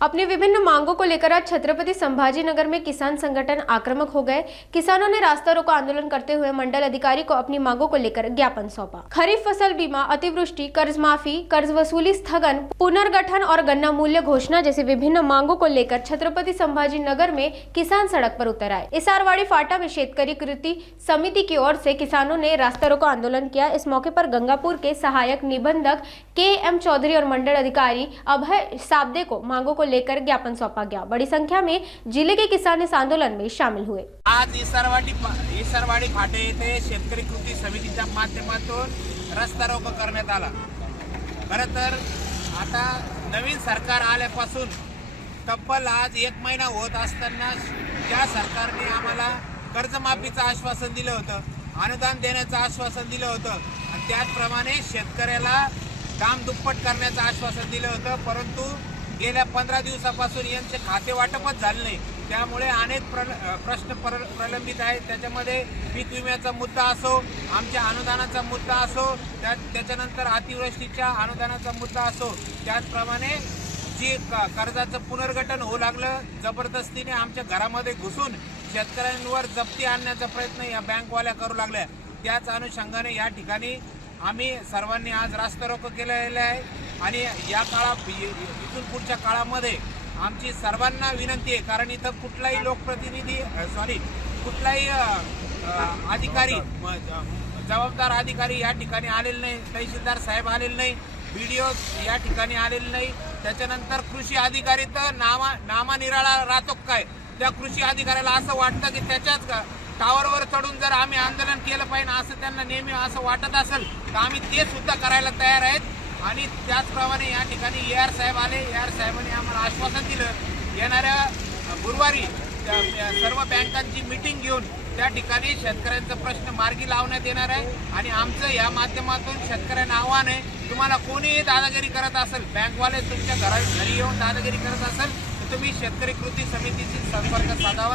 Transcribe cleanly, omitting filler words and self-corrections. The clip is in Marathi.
अपनी विभिन्न मांगों को लेकर आज छत्रपति संभाजी नगर में किसान संगठन आक्रामक हो गए। किसानों ने रास्ता रोको आंदोलन करते हुए मंडल अधिकारी को अपनी मांगों को लेकर ज्ञापन सौंपा। खरीफ फसल बीमा, अतिवृष्टि, कर्ज माफी, कर्ज वसूली स्थगन, पुनर्गठन और गन्ना मूल्य घोषणा जैसी विभिन्न मांगों को लेकर छत्रपति संभाजी नगर में किसान सड़क पर उतर आए। इसारवाड़ी फाटा में शेतकरी कृति समिति की ओर से किसानों ने रास्ता रोको आंदोलन किया। इस मौके पर गंगापुर के सहायक निबंधक के.एम. चौधरी और मंडल अधिकारी अभय साबदे को मांगों को लेकर ज्ञापन सौंपा गया। बड़ी संख्या में जिले के किसान इस आंदोलन में शामिल हुए। आज इसारवाडी फाटे येथे शेतकरी कृती समितीच्या माध्यमातून रस्ता रोको करण्यात आला। खरं तर आता नवीन सरकार आल्यापासून तब्बल आज 1 महिना होत असताना त्या सरकारने आम्हाला कर्जमाफीचं आश्वासन दिलं होतं, अनुदान देण्याचं आश्वासन दिलं होतं आणि त्याचप्रमाणे शेतकऱ्याला दाम दुप्पट करण्याचं आश्वासन दिलं होतं, परंतु गेल्या 15 दिवसापासून यांचे खाते वाटपच झाले नाही। त्यामुळे अनेक प्रश्न प्रलंबित आहेत। त्याच्यामध्ये पीक विम्याचा मुद्दा असो, आमच्या अनुदानाचा मुद्दा असो, त्याच्यानंतर अतिवृष्टीच्या अनुदानाचा मुद्दा असो, त्याचप्रमाणे जी कर्जाचं पुनर्गठन होऊ लागलं, जबरदस्तीने आमच्या घरामध्ये घुसून शेतकऱ्यांवर जप्ती आणण्याचा प्रयत्न या बँकवाल्या करू लागल्या। त्याच अनुषंगाने या ठिकाणी आम्ही सर्वांनी आज रास्ता रोको केलेला आहे आणि या इथून पुढच्या काळामध्ये आमची सर्वांना विनंती आहे, कारण इथं कुठलाही कुठलाही अधिकारी जबाबदार अधिकारी या ठिकाणी आलेले नाही, तहसीलदार साहेब आलेले नाही, व्हिडिओ या ठिकाणी आलेले नाही। त्याच्यानंतर कृषी अधिकारी तर नामानिराळा राहतो काय, त्या कृषी अधिकाऱ्याला असं वाटतं की त्याच्याच टावरवर चढून जर आम्ही आंदोलन केलं पाहिजे असं त्यांना नेहमी असं वाटत असेल तर आम्ही ते सुद्धा करायला तयार आहेत। आणि त्याचप्रमाणे या ठिकाणी AR साहेब आले, AR साहेबांनी आम्हाला आश्वासन दिलं येणाऱ्या गुरुवारी सर्व बँकांची मीटिंग घेऊन त्या ठिकाणी शेतकऱ्यांचा प्रश्न मार्गी लावण्यात येणार आहे। आणि आमचं या माध्यमातून शेतकऱ्यांना आव्हान आहे, तुम्हाला कोणीही दादागिरी करत असेल, बँकवाले तुमच्या घरी येऊन दादागिरी करत असेल तर तुम्ही शेतकरी कृती समितीशी संपर्क साधावा।